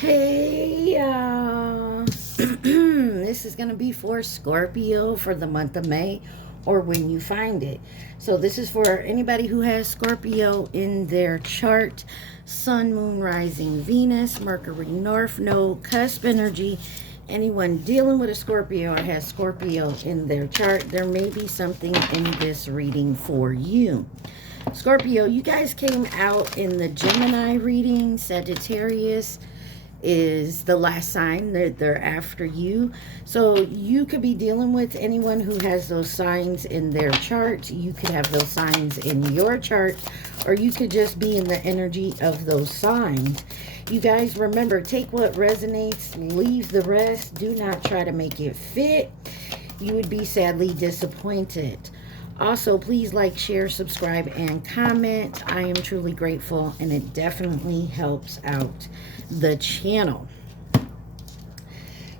Hey, this is going to be for Scorpio for the month of May or when you find it. So this is for anybody who has Scorpio in their chart. Sun, Moon, Rising, Venus, Mercury, North Node, cusp energy. Anyone dealing with a Scorpio or has Scorpio in their chart, there may be something in this reading for you. Scorpio, you guys came out in the Gemini reading. Sagittarius is the last sign that they're after you. So you could be dealing with anyone who has those signs in their chart. You could have those signs in your chart, or you could just be in the energy of those signs. You guys remember, take what resonates, leave the rest. Do not try to make it fit. You would be sadly disappointed. Also, please like, share, subscribe, and comment. I am truly grateful, and it definitely helps out the channel.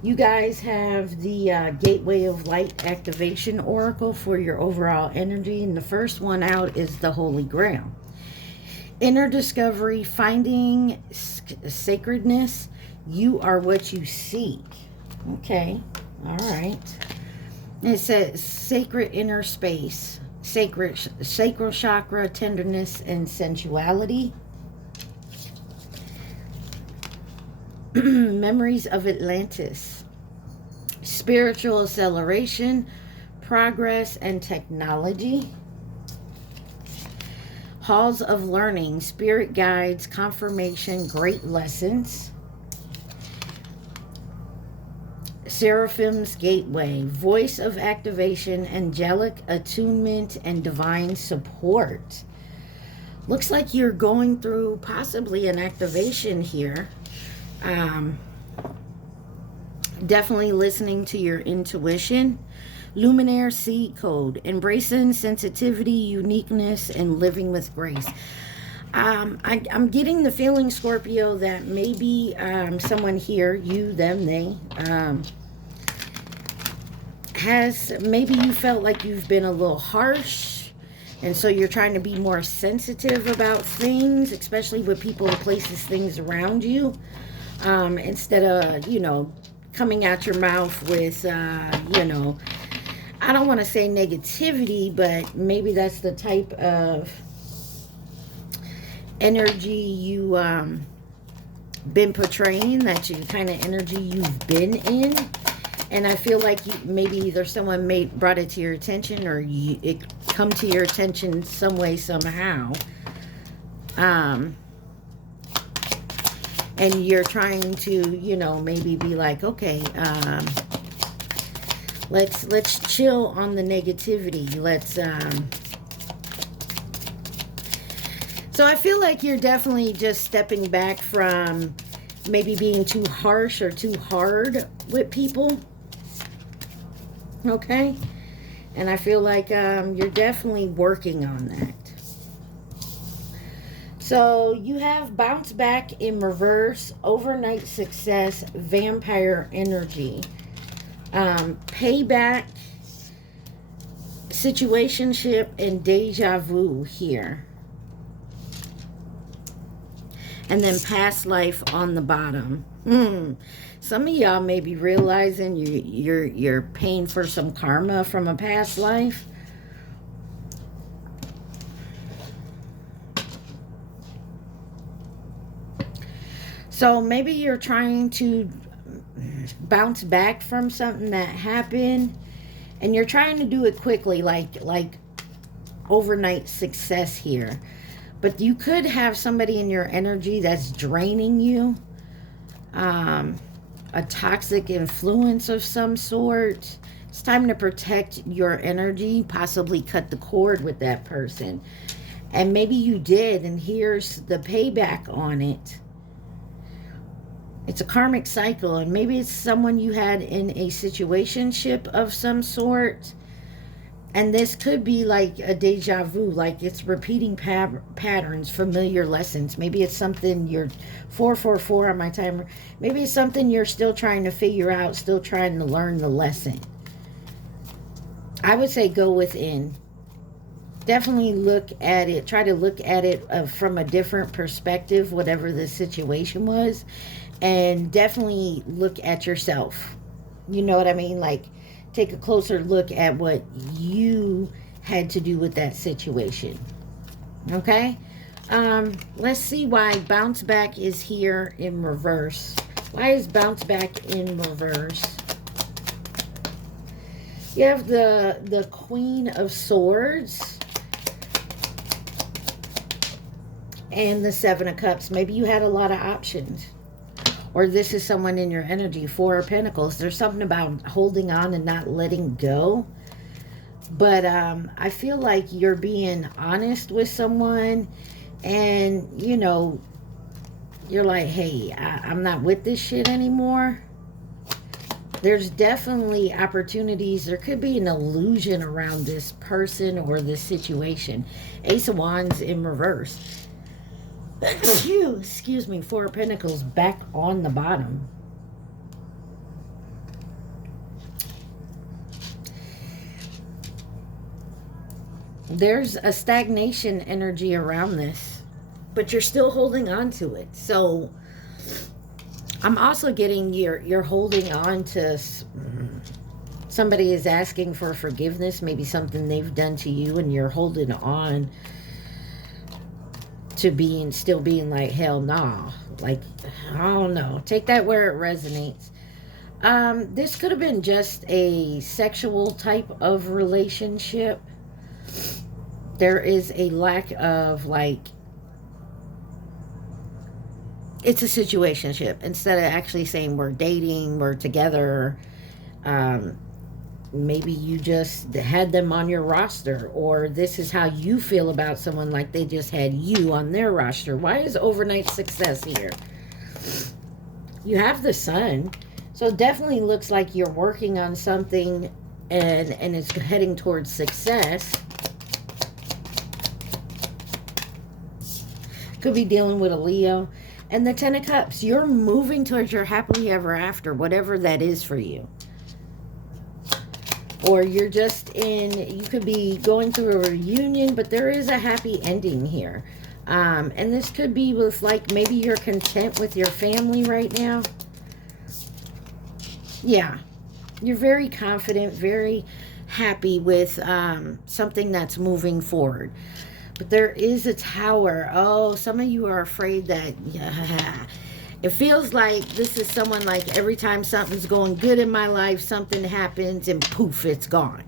You guys have the Gateway of Light Activation Oracle for your overall energy, and the first one out is the Holy Grail. Inner discovery, finding sacredness. You are what you seek. Okay, all right. It says sacred inner space, sacral chakra, tenderness, and sensuality. Memories of Atlantis, spiritual acceleration, progress, and technology. Halls of learning, spirit guides, confirmation, great lessons. Seraphim's Gateway, voice of activation, angelic attunement, and divine support. Looks like you're going through possibly an activation here. Definitely listening to your intuition. Luminaire seed code, embracing sensitivity, uniqueness, and living with grace. I'm getting the feeling, Scorpio, that maybe someone here, you, them, they, maybe you felt like you've been a little harsh, and so you're trying to be more sensitive about things, especially with people and places, things around you, instead of, coming out your mouth with, I don't want to say negativity, but maybe that's the type of energy you been portraying, that you kind of energy you've been in. And I feel like maybe either someone brought it to your attention, or it come to your attention some way, somehow. And you're trying to, maybe be like, okay, let's chill on the negativity. So I feel like you're definitely just stepping back from maybe being too harsh or too hard with people. Okay? And I feel like you're definitely working on that. So you have bounce back in reverse, overnight success, vampire energy, payback, situationship, and deja vu here. And then past life on the bottom. Some of y'all may be realizing you're paying for some karma from a past life. So maybe you're trying to bounce back from something that happened, and you're trying to do it quickly, like overnight success here. But you could have somebody in your energy that's draining you, a toxic influence of some sort. It's time to protect your energy, possibly cut the cord with that person. And maybe you did, and here's the payback on it. It's a karmic cycle, and maybe it's someone you had in a situationship of some sort. And this could be like a deja vu, like it's repeating patterns, familiar lessons. Maybe it's something you're 444 on my timer. Maybe it's something you're still trying to figure out, still trying to learn the lesson. I would say go within. Definitely look at it. Try to look at it from a different perspective, whatever the situation was. And definitely look at yourself. You know what I mean? Like, take a closer look at what you had to do with that situation. Okay? Let's see why bounce back is here in reverse. Why is bounce back in reverse? You have the Queen of Swords and the Seven of Cups. Maybe you had a lot of options. Or this is someone in your energy. Four of Pentacles. There's something about holding on and not letting go. But I feel like you're being honest with someone. And, you know, you're like, hey, I'm not with this shit anymore. There's definitely opportunities. There could be an illusion around this person or this situation. Ace of Wands in reverse. Excuse me. Four of Pentacles back on the bottom. There's a stagnation energy around this, but you're still holding on to it. So I'm also getting you're holding on to, somebody is asking for forgiveness, maybe something they've done to you, and you're holding on to still being like, hell nah. Like, I don't know. Take that where it resonates. This could have been just a sexual type of relationship. There is a lack of, like, it's a situationship. Instead of actually saying we're dating, we're together, maybe you just had them on your roster, or this is how you feel about someone, like they just had you on their roster. Why is overnight success here? You have the Sun, so it definitely looks like you're working on something and it's heading towards success. Could be dealing with a Leo. And the Ten of Cups, you're moving towards your happily ever after, whatever that is for you. Or you're just you could be going through a reunion, but there is a happy ending here. And this could be with, like, maybe you're content with your family right now. Yeah. You're very confident, very happy with something that's moving forward. But there is a Tower. Oh, some of you are afraid that, yeah, it feels like this is someone, like, every time something's going good in my life, something happens and poof, it's gone.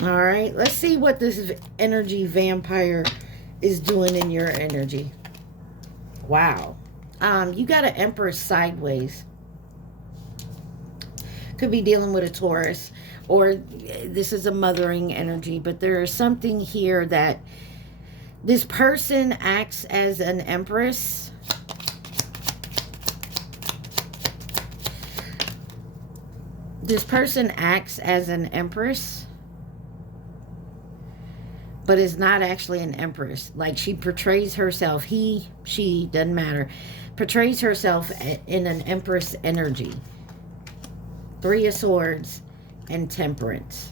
All right, let's see what this energy vampire is doing in your energy. Wow. You got an Empress sideways. Could be dealing with a Taurus. Or this is a mothering energy, but there is something here that this person acts as an Empress. This person acts as an Empress, but is not actually an Empress. Like, she portrays herself, she, doesn't matter, portrays herself in an Empress energy. Three of Swords and Temperance.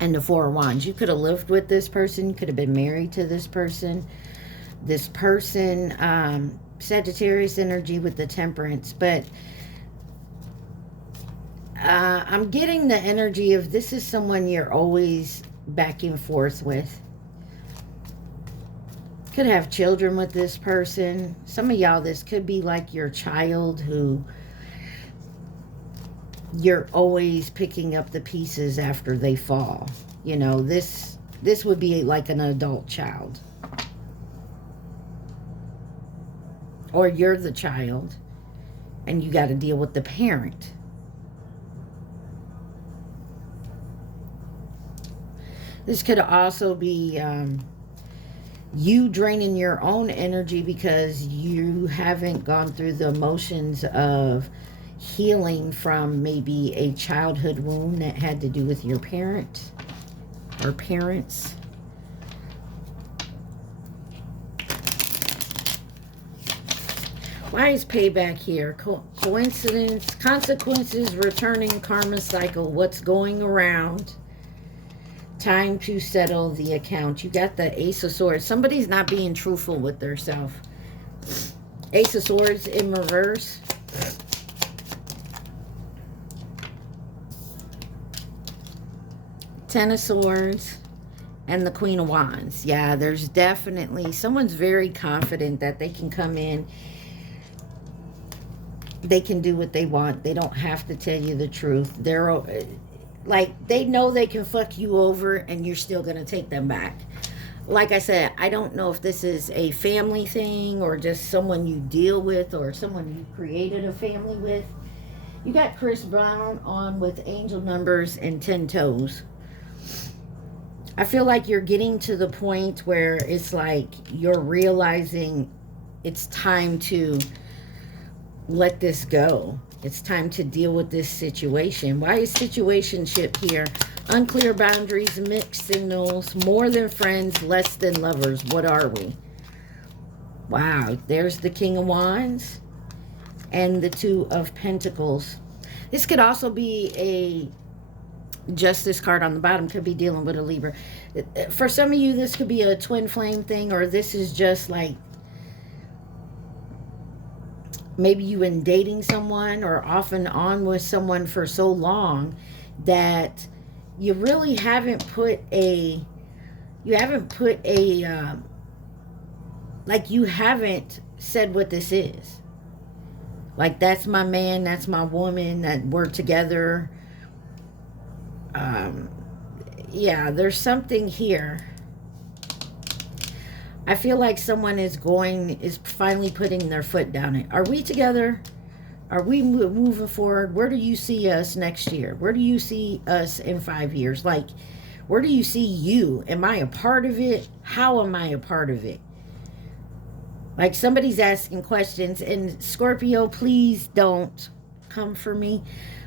And the Four of Wands. You could have lived with this person. You could have been married to this person. This person, Sagittarius energy with the Temperance. But I'm getting the energy of this is someone you're always back and forth with. Could have children with this person. Some of y'all, this could be like your child who you're always picking up the pieces after they fall. You know, this would be like an adult child. Or you're the child and you got to deal with the parent. This could also be you draining your own energy because you haven't gone through the emotions of healing from maybe a childhood wound that had to do with your parent or parents. Why is payback here? Coincidence, consequences, returning, karma cycle, what's going around. Time to settle the account. You got the Ace of Swords. Somebody's not being truthful with themselves. Ace of Swords in reverse. Ten of Swords. And the Queen of Wands. Yeah, there's definitely... someone's very confident that they can come in. They can do what they want. They don't have to tell you the truth. They're... like, they know they can fuck you over and you're still going to take them back. Like I said, I don't know if this is a family thing or just someone you deal with or someone you created a family with. You got Chris Brown on with angel numbers and 10 toes. I feel like you're getting to the point where it's like you're realizing it's time to let this go. It's time to deal with this situation. Why is situationship here? Unclear boundaries, mixed signals, more than friends, less than lovers. What are we? Wow, there's the King of Wands and the Two of Pentacles. This could also be a Justice card on the bottom. Could be dealing with a Libra. For some of you, this could be a twin flame thing, or this is just like maybe you've been dating someone or off and on with someone for so long that you really haven't put a, like you haven't said what this is. Like, that's my man, that's my woman, that we're together. Yeah, there's something here. I feel like someone is finally putting their foot down it. Are we together? Are we moving forward? Where do you see us next year? Where do you see us in 5 years? Like, where do you see you? Am I a part of it? How am I a part of it? Like, somebody's asking questions, and Scorpio, please don't come for me.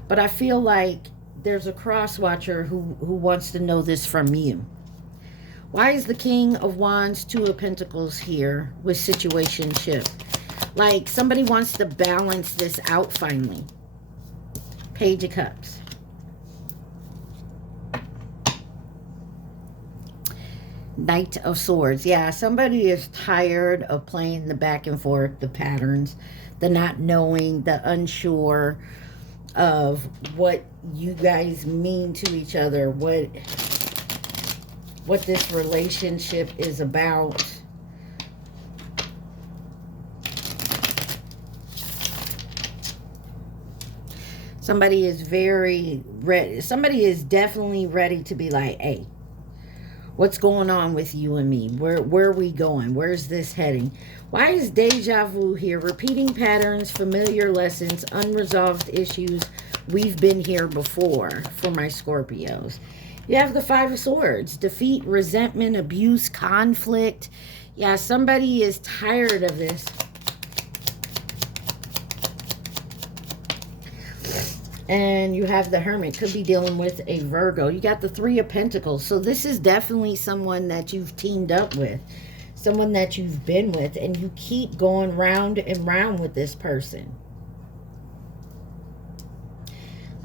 But I feel like there's a cross watcher who wants to know this from you. Why is the King of Wands, Two of Pentacles here with situationship? Like, somebody wants to balance this out finally. Page of Cups. Knight of Swords. Yeah, somebody is tired of playing the back and forth, the patterns, the not knowing, the unsure of what you guys mean to each other, what this relationship is about. Somebody is very ready. Somebody is definitely ready to be like, hey, what's going on with you and me? Where are we going? Where's this heading? Why is deja vu here? Repeating patterns, familiar lessons, unresolved issues. We've been here before for my Scorpios. You have the Five of Swords. Defeat, resentment, abuse, conflict. Yeah, somebody is tired of this. And you have the Hermit. Could be dealing with a Virgo. You got the Three of Pentacles. So this is definitely someone that you've teamed up with. Someone that you've been with. And you keep going round and round with this person.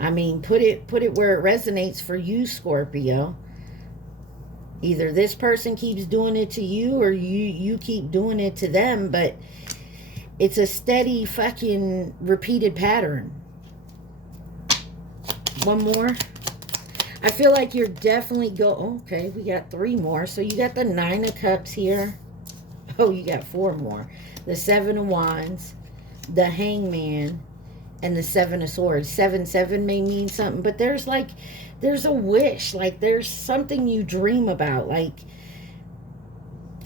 I mean, put it where it resonates for you, Scorpio. Either this person keeps doing it to you or you keep doing it to them. But it's a steady fucking repeated pattern. One more. I feel like you're definitely okay, we got 3 more. So you got the Nine of Cups here. Oh, you got 4 more. The Seven of Wands, the Hangman, and the Seven of Swords. 7-7 may mean something, but there's a wish. Like, there's something you dream about. Like,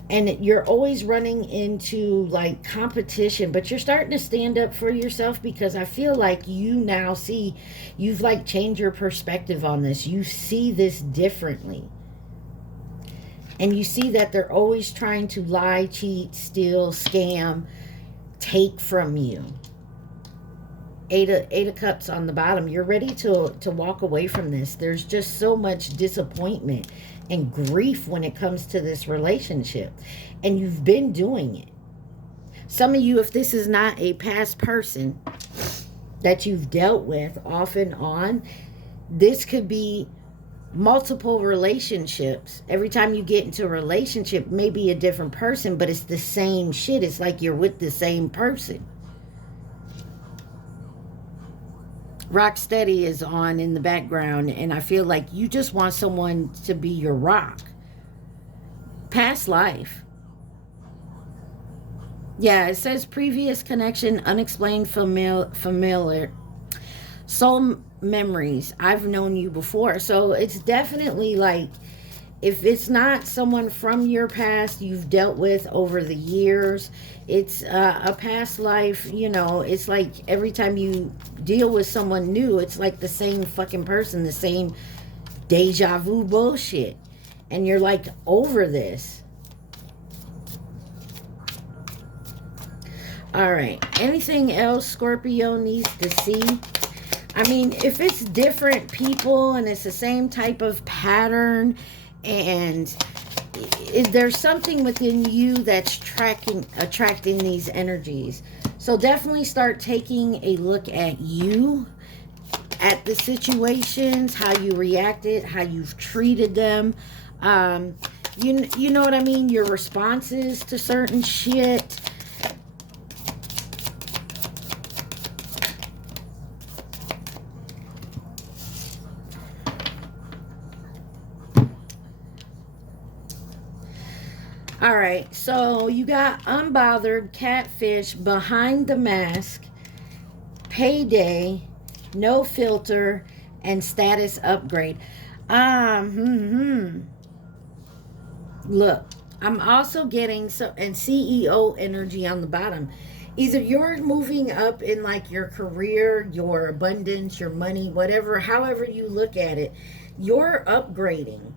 and you're always running into, like, competition, but you're starting to stand up for yourself, because I feel like you now see, you've, like, changed your perspective on this. You see this differently. And you see that they're always trying to lie, cheat, steal, scam, take from you. Eight of Cups on the bottom. You're ready to walk away from this. There's just so much disappointment and grief when it comes to this relationship. And you've been doing it. Some of you, if this is not a past person that you've dealt with off and on, this could be multiple relationships. Every time you get into a relationship, maybe a different person, but it's the same shit. It's like you're with the same person. Rocksteady is on in the background, and I feel like you just want someone to be your rock. Past life. Yeah, it says previous connection, unexplained familiar soul memories. I've known you before. So it's definitely like, if it's not someone from your past you've dealt with over the years, it's a past life. You know, it's like every time you deal with someone new, it's like the same fucking person, the same deja vu bullshit. And you're like over this. All right. Anything else Scorpio needs to see? I mean, if it's different people and it's the same type of pattern, and there's something within you that's attracting these energies. So definitely start taking a look at you, at the situations, how you reacted, how you've treated them. You know what I mean? Your responses to certain shit. All right, so you got unbothered, catfish, behind the mask, payday, no filter, and status upgrade. Look, I'm also getting and CEO energy on the bottom. Either you're moving up in like your career, your abundance, your money, whatever, however you look at it, you're upgrading.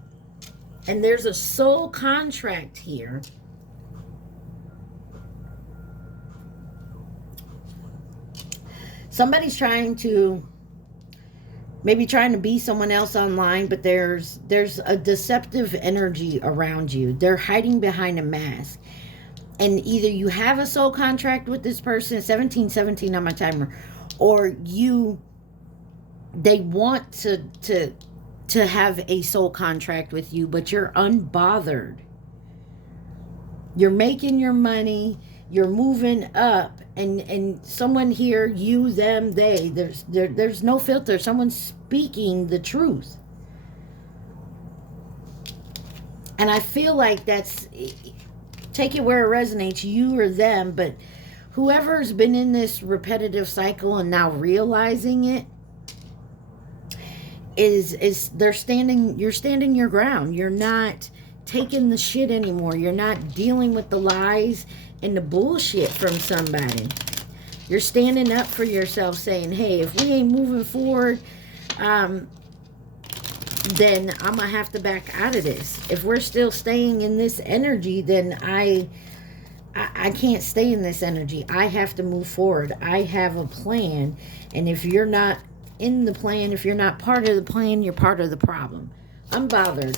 And there's a soul contract here. Somebody's trying to be someone else online, but there's a deceptive energy around you. They're hiding behind a mask. And either you have a soul contract with this person, 1717 on my timer, or they want to have a soul contract with you, but you're unbothered. You're making your money, you're moving up, and someone here, you, them, they, there's no filter. Someone's speaking the truth. And I feel like that's, take it where it resonates, you or them, but whoever's been in this repetitive cycle and now realizing it, you're standing your ground. You're not taking the shit anymore. You're not dealing with the lies and the bullshit from somebody. You're standing up for yourself, saying, hey, if we ain't moving forward, then I'm gonna have to back out of this. If we're still staying in this energy, then I can't stay in this energy. I have to move forward. I have a plan, and if you're not in the plan, if you're not part of the plan, you're part of the problem. Unbothered.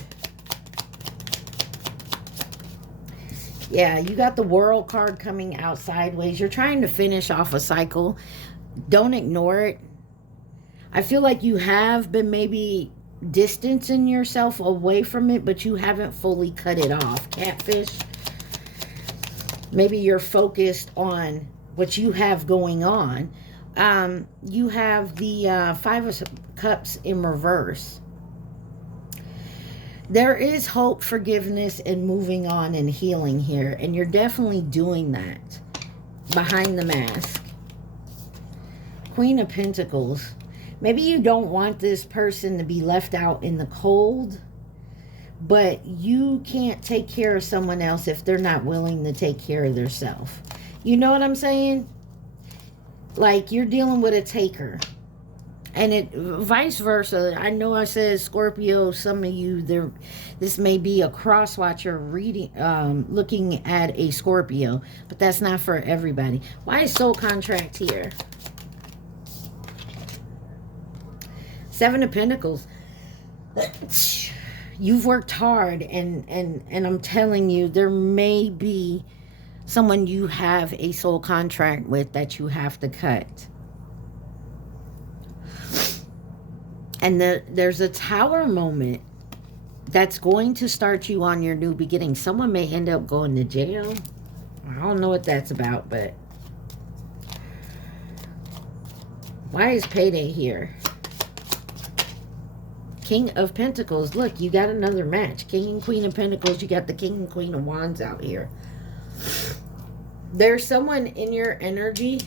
Yeah, you got the World card coming out sideways. You're trying to finish off a cycle. Don't ignore it. I feel like you have been maybe distancing yourself away from it, but you haven't fully cut it off. Catfish. Maybe you're focused on what you have going on. You have the Five of Cups in reverse. There is hope, forgiveness, and moving on and healing here. And you're definitely doing that. Behind the mask. Queen of Pentacles. Maybe you don't want this person to be left out in the cold, but you can't take care of someone else if they're not willing to take care of themselves. You know what I'm saying? Like, you're dealing with a taker. And it vice versa. I know I said Scorpio, some of you, this may be a cross watcher reading, looking at a Scorpio, but that's not for everybody. Why is soul contract here? Seven of Pentacles. You've worked hard, and I'm telling you, there may be someone you have a soul contract with that you have to cut. And there's a Tower moment that's going to start you on your new beginning. Someone may end up going to jail. I don't know what that's about, but why is Payday here? King of Pentacles. Look, you got another match. King and Queen of Pentacles. You got the King and Queen of Wands out here. There's someone in your energy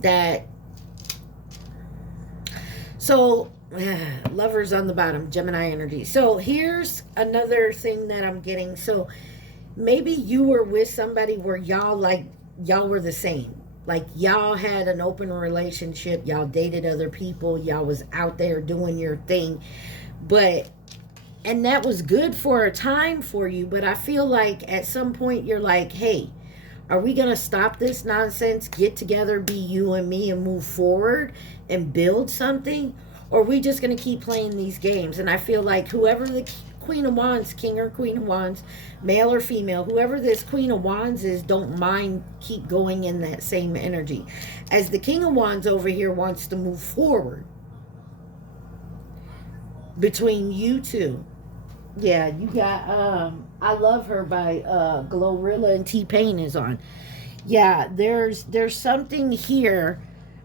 that... So, Lovers on the bottom. Gemini energy. So, here's another thing that I'm getting. So, maybe you were with somebody where y'all were the same. Like, y'all had an open relationship. Y'all dated other people. Y'all was out there doing your thing. And that was good for a time for you. But I feel like at some point you're like, hey, are we going to stop this nonsense? Get together, be you and me, and move forward and build something? Or are we just going to keep playing these games? And I feel like whoever the Queen of Wands, King or Queen of Wands, male or female, whoever this Queen of Wands is, don't mind keep going in that same energy. As the King of Wands over here wants to move forward between you two. Yeah, you got I Love Her by Glorilla and T-Pain is on. Yeah, there's something here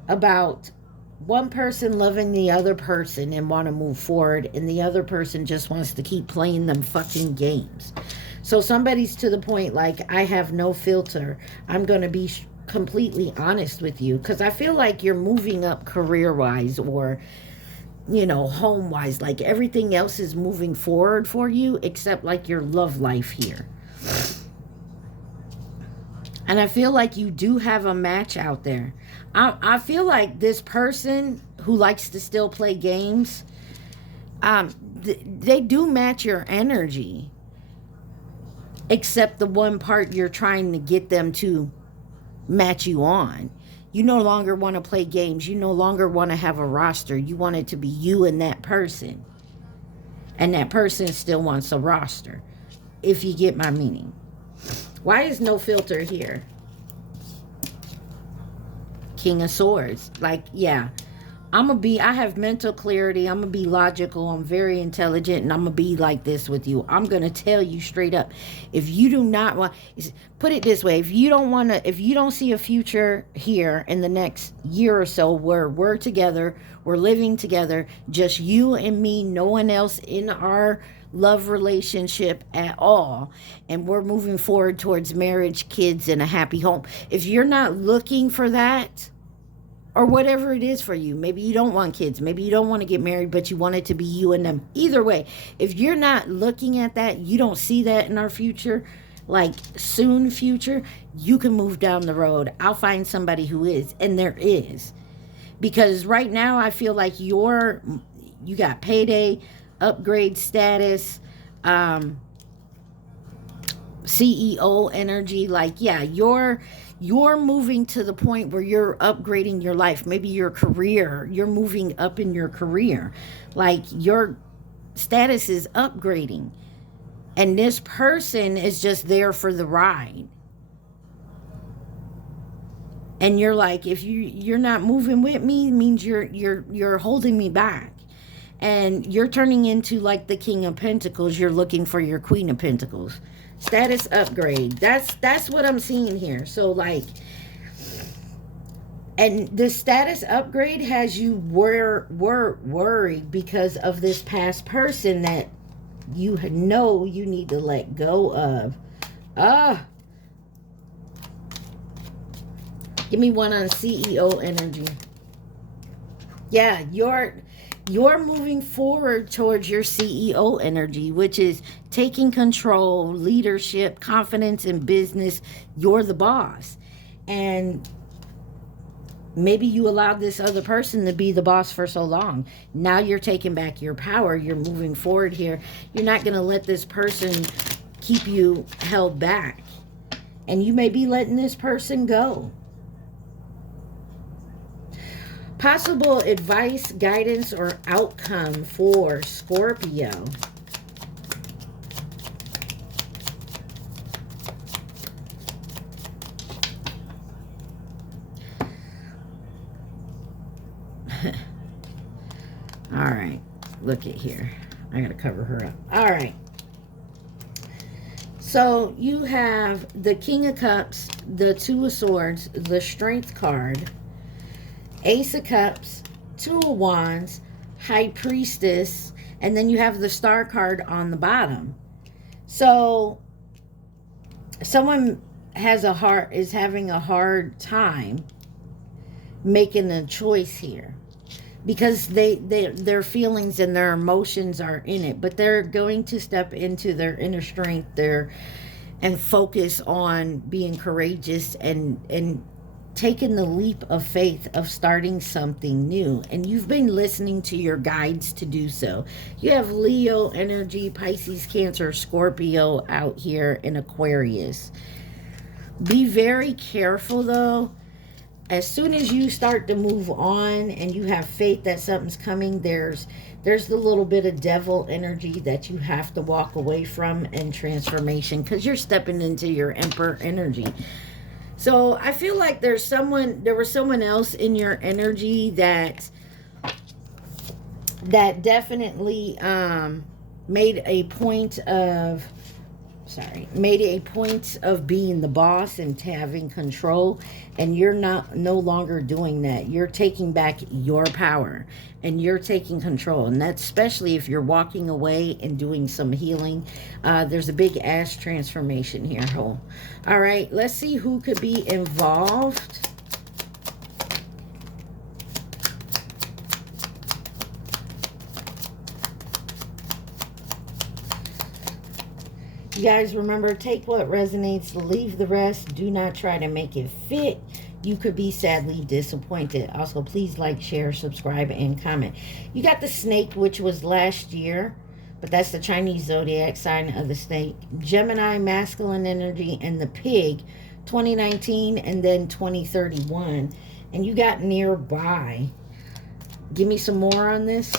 about one person loving the other person and want to move forward, and the other person just wants to keep playing them fucking games. So somebody's to the point like, I have no filter. I'm going to be completely honest with you, because I feel like you're moving up career-wise, or, you know, home-wise. Like, everything else is moving forward for you except like your love life here. And I feel like you do have a match out there. I feel like this person who likes to still play games, they do match your energy. Except the one part you're trying to get them to match you on. You no longer want to play games. You no longer want to have a roster. You want it to be you and that person. And that person still wants a roster. If you get my meaning. Why is no filter here? King of Swords. Like, yeah. I have mental clarity. I'm going to be logical. I'm very intelligent. And I'm going to be like this with you. I'm going to tell you straight up. If you do not want... Put it this way. If you don't see a future here in the next year or so where we're together, we're living together, just you and me, no one else in our love relationship at all, and we're moving forward towards marriage, kids, and a happy home. If you're not looking for that, or whatever it is for you, maybe you don't want kids, maybe you don't want to get married, but you want it to be you and them. Either way, if you're not looking at that, you don't see that in our future, like soon future, you can move down the road. I'll find somebody who is, and there is. Because right now I feel like you got payday, upgrade status, CEO energy. Like, yeah, you're moving to the point where you're upgrading your life. Maybe your career, you're moving up in your career. Like, your status is upgrading. And this person is just there for the ride. And you're like, if you're not moving with me, it means you're holding me back. And you're turning into like the King of Pentacles. You're looking for your Queen of Pentacles. Status upgrade. That's what I'm seeing here. So like, and the status upgrade has you worried because of this past person that you know you need to let go of. Give me one on CEO energy. Yeah, you're moving forward towards your CEO energy, which is taking control, leadership, confidence in business. You're the boss. And maybe you allowed this other person to be the boss for so long. Now you're taking back your power. You're moving forward here. You're not going to let this person keep you held back. And you may be letting this person go. Possible advice, guidance, or outcome for Scorpio. look at here. I gotta cover her up. All right. So you have the King of Cups, the Two of Swords, the Strength card, Ace of Cups, Two of Wands, High Priestess, and then you have the Star card on the bottom. So someone is having a hard time making a choice here, because their feelings and their emotions are in it, but they're going to step into their inner strength and focus on being courageous and taking the leap of faith of starting something new. And you've been listening to your guides to do so. You have Leo energy, Pisces, Cancer, Scorpio out here in Aquarius. Be very careful though. As soon as you start to move on and you have faith that something's coming, there's the little bit of devil energy that you have to walk away from, and transformation, because you're stepping into your Emperor energy. So I feel like there was someone else in your energy that definitely made a point of being the boss and having control, and you're no longer doing that. You're taking back your power and you're taking control, and that's especially if you're walking away and doing some healing. There's a big ash transformation here. All right, let's see who could be involved. You guys remember, take what resonates, leave the rest. Do not try to make it fit. You could be sadly disappointed. Also, please like, share, subscribe, and comment. You got the snake, which was last year, but that's the Chinese zodiac sign of the snake. Gemini, masculine energy, and the pig, 2019 and then 2031. And you got nearby. Give me some more on this.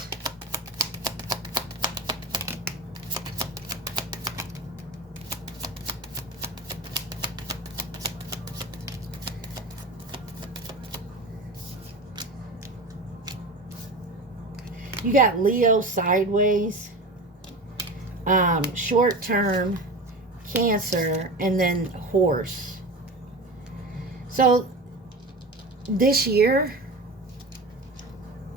You got Leo sideways, short term, Cancer, and then horse. So this year,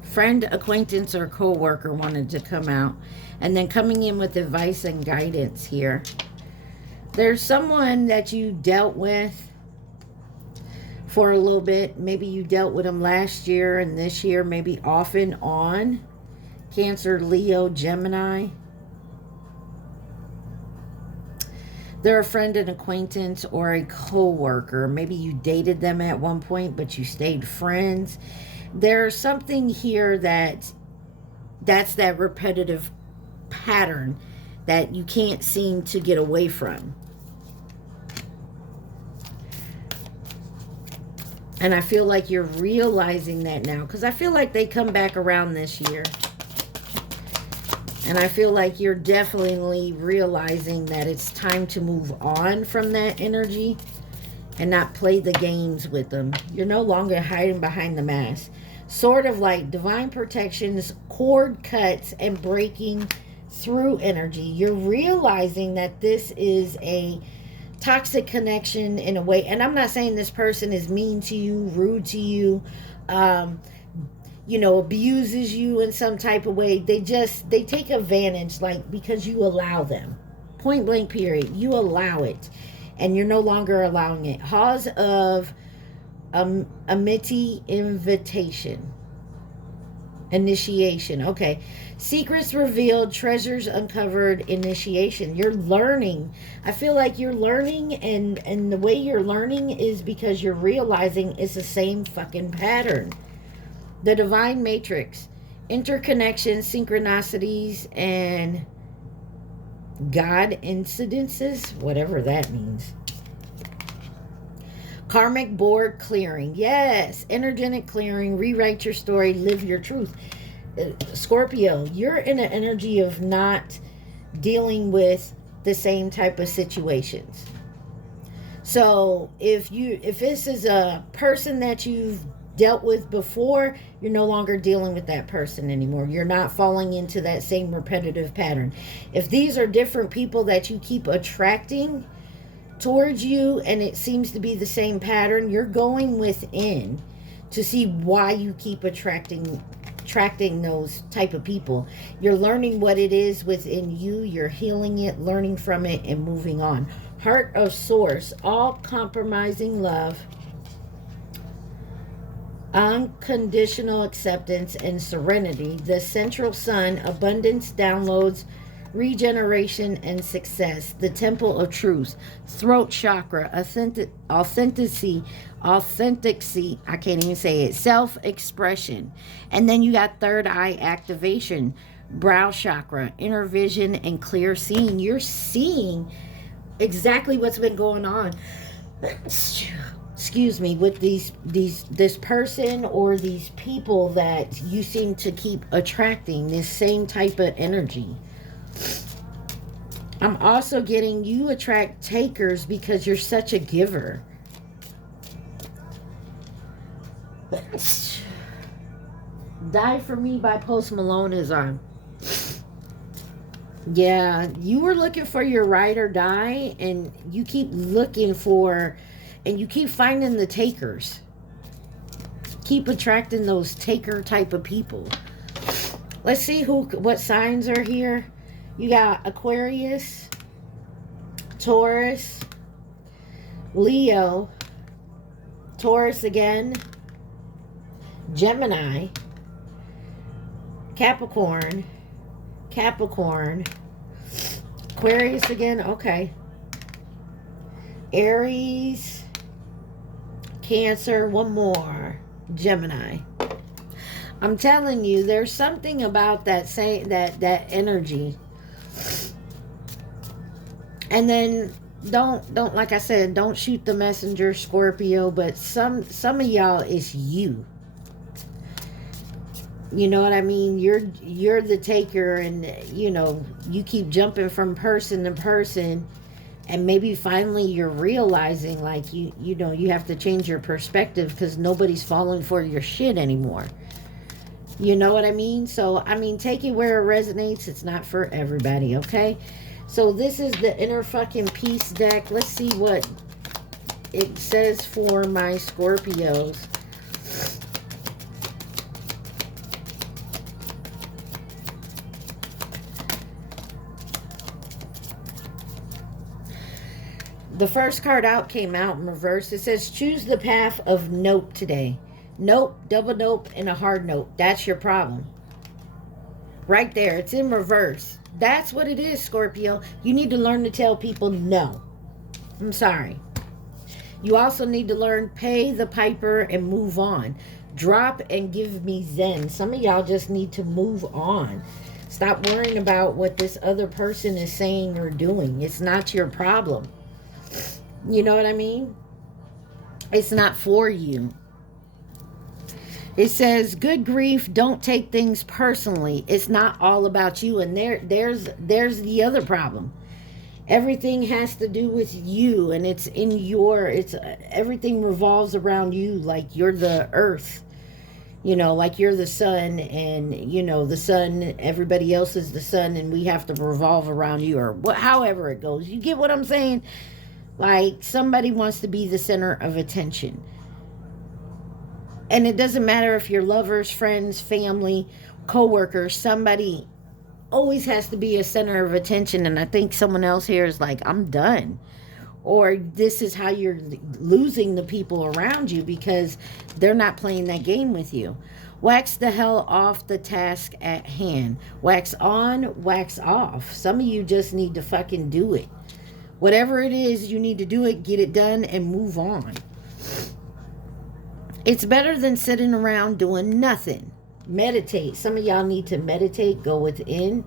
friend, acquaintance, or co-worker wanted to come out, and then coming in with advice and guidance here. There's someone that you dealt with for a little bit. Maybe you dealt with them last year and this year, maybe off and on. Cancer, Leo, Gemini. They're a friend, an acquaintance, or a co-worker. Maybe you dated them at one point, but you stayed friends. There's something here that's that repetitive pattern that you can't seem to get away from. And I feel like you're realizing that now, because I feel like they come back around this year. And I feel like you're definitely realizing that it's time to move on from that energy and not play the games with them. You're no longer hiding behind the mask. Sort of like divine protections, cord cuts, and breaking through energy. You're realizing that this is a toxic connection in a way. And I'm not saying this person is mean to you, rude to you, abuses you in some type of way. They take advantage, like, because you allow them. Point blank period. You allow it. And you're no longer allowing it. Cause of amity, invitation. Initiation. Okay. Secrets revealed, treasures uncovered, initiation. You're learning. I feel like you're learning, and the way you're learning is because you're realizing it's the same fucking pattern. The divine matrix, interconnections, synchronicities, and God incidences, whatever that means. Karmic board clearing. Yes, energetic clearing. Rewrite your story, live your truth. Scorpio, you're in an energy of not dealing with the same type of situations. So if this is a person that you've dealt with before, you're no longer dealing with that person anymore. You're not falling into that same repetitive pattern. If these are different people that you keep attracting towards you and it seems to be the same pattern, you're going within to see why you keep attracting those type of people. You're learning what it is within you, you're healing it, learning from it, and moving on. Heart of Source, all compromising love, unconditional acceptance and serenity. The central sun, abundance, downloads, regeneration and success. The temple of truth, throat chakra, authenticity, I can't even say it, self-expression. And then you got third eye activation, brow chakra, inner vision and clear seeing. You're seeing exactly what's been going on, excuse me, with this person or these people that you seem to keep attracting, this same type of energy. I'm also getting you attract takers because you're such a giver. Die for Me by Post Malone is on. Yeah, you were looking for your ride or die, and you keep looking for, and you keep finding the takers. Keep attracting those taker type of people. Let's see what signs are here. You got Aquarius, Taurus, Leo, Taurus again, Gemini, Capricorn, Aquarius again, okay, Aries, Cancer, one more, Gemini. I'm telling you, there's something about that that energy. And then don't like I said, don't shoot the messenger, Scorpio, but some of y'all is you. You know what I mean? You're the taker, and you know, you keep jumping from person to person, and maybe finally you're realizing like you know, you have to change your perspective because nobody's falling for your shit anymore. You know what I mean? So I mean, take it where it resonates. It's not for everybody, okay? So this is the Inner Fucking Peace deck. Let's see what it says for my Scorpios. The first card out came out in reverse. It says, choose the path of nope today. Nope, double nope, and a hard nope. That's your problem. Right there. It's in reverse. That's what it is, Scorpio. You need to learn to tell people no. I'm sorry. You also need to learn pay the piper and move on. Drop and give me zen. Some of y'all just need to move on. Stop worrying about what this other person is saying or doing. It's not your problem. You know what I mean? It's not for you. It says, good grief, don't take things personally. It's not all about you. And there's the other problem. Everything has to do with you, and it's in your, everything revolves around you. Like you're the earth, you know, like you're the sun, and you know, the sun, everybody else is the sun, and we have to revolve around you, or however it goes. You get what I'm saying? Like somebody wants to be the center of attention. And it doesn't matter if you're lovers, friends, family, co-workers, somebody always has to be a center of attention. And I think someone else here is like, I'm done. Or this is how you're losing the people around you because they're not playing that game with you. Wax the hell off the task at hand. Wax on, wax off. Some of you just need to fucking do it. Whatever it is, you need to do it, get it done, and move on. It's better than sitting around doing nothing. Meditate. Some of y'all need to meditate, go within.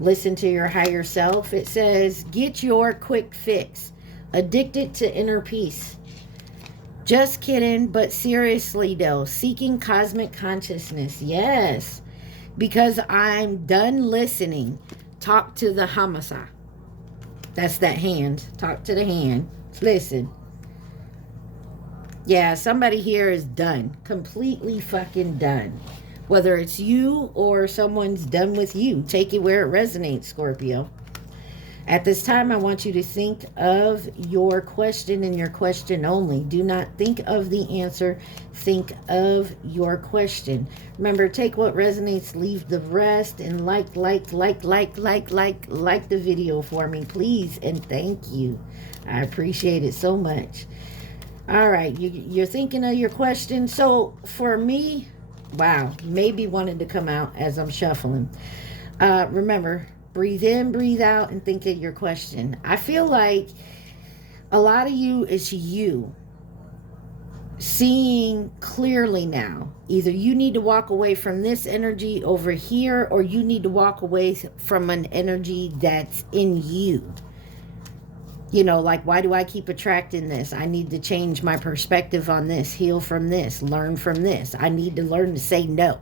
Listen to your higher self. It says, get your quick fix. Addicted to inner peace. Just kidding, but seriously though, seeking cosmic consciousness. Yes, because I'm done listening. Talk to the Hamasa. That's that hand. Talk to the hand. Listen. Yeah, somebody here is done. Completely fucking done. Whether it's you or someone's done with you. Take it where it resonates, Scorpio. At this time, I want you to think of your question and your question only. Do not think of the answer. Think of your question. Remember, take what resonates, leave the rest, and like the video for me, please, and thank you. I appreciate it so much. All right, you're thinking of your question. So for me, wow, maybe wanted to come out as I'm shuffling. Remember, breathe in, breathe out, and think of your question. I feel like a lot of you is you seeing clearly now. Either you need to walk away from this energy over here, or you need to walk away from an energy that's in you. You know, like, why do I keep attracting this? I need to change my perspective on this, heal from this, learn from this. I need to learn to say no.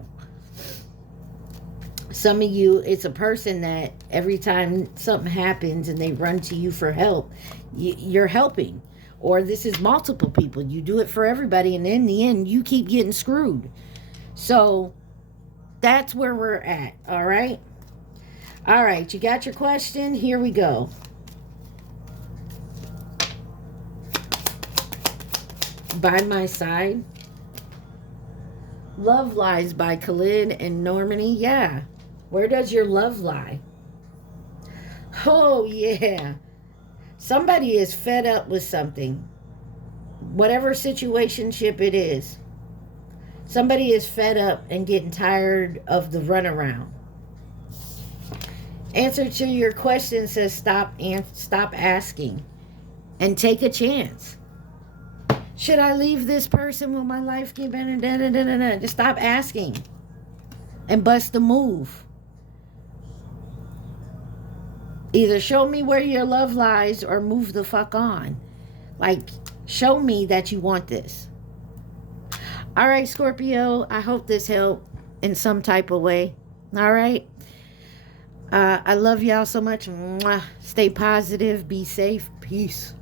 Some of you, it's a person that every time something happens and they run to you for help, you're helping. Or this is multiple people. You do it for everybody, and in the end, you keep getting screwed. So that's where we're at, all right? All right, you got your question? Here we go. By My Side. Love Lies by Khalid and Normani. Yeah. Where does your love lie? Oh, yeah. Somebody is fed up with something. Whatever situationship it is. Somebody is fed up and getting tired of the runaround. Answer to your question says stop asking and take a chance. Should I leave this person? Will my life get better? Just stop asking and bust the move. Either show me where your love lies or move the fuck on. Like, show me that you want this. All right, Scorpio, I hope this helped in some type of way. All right. I love y'all so much. Mwah. Stay positive. Be safe. Peace.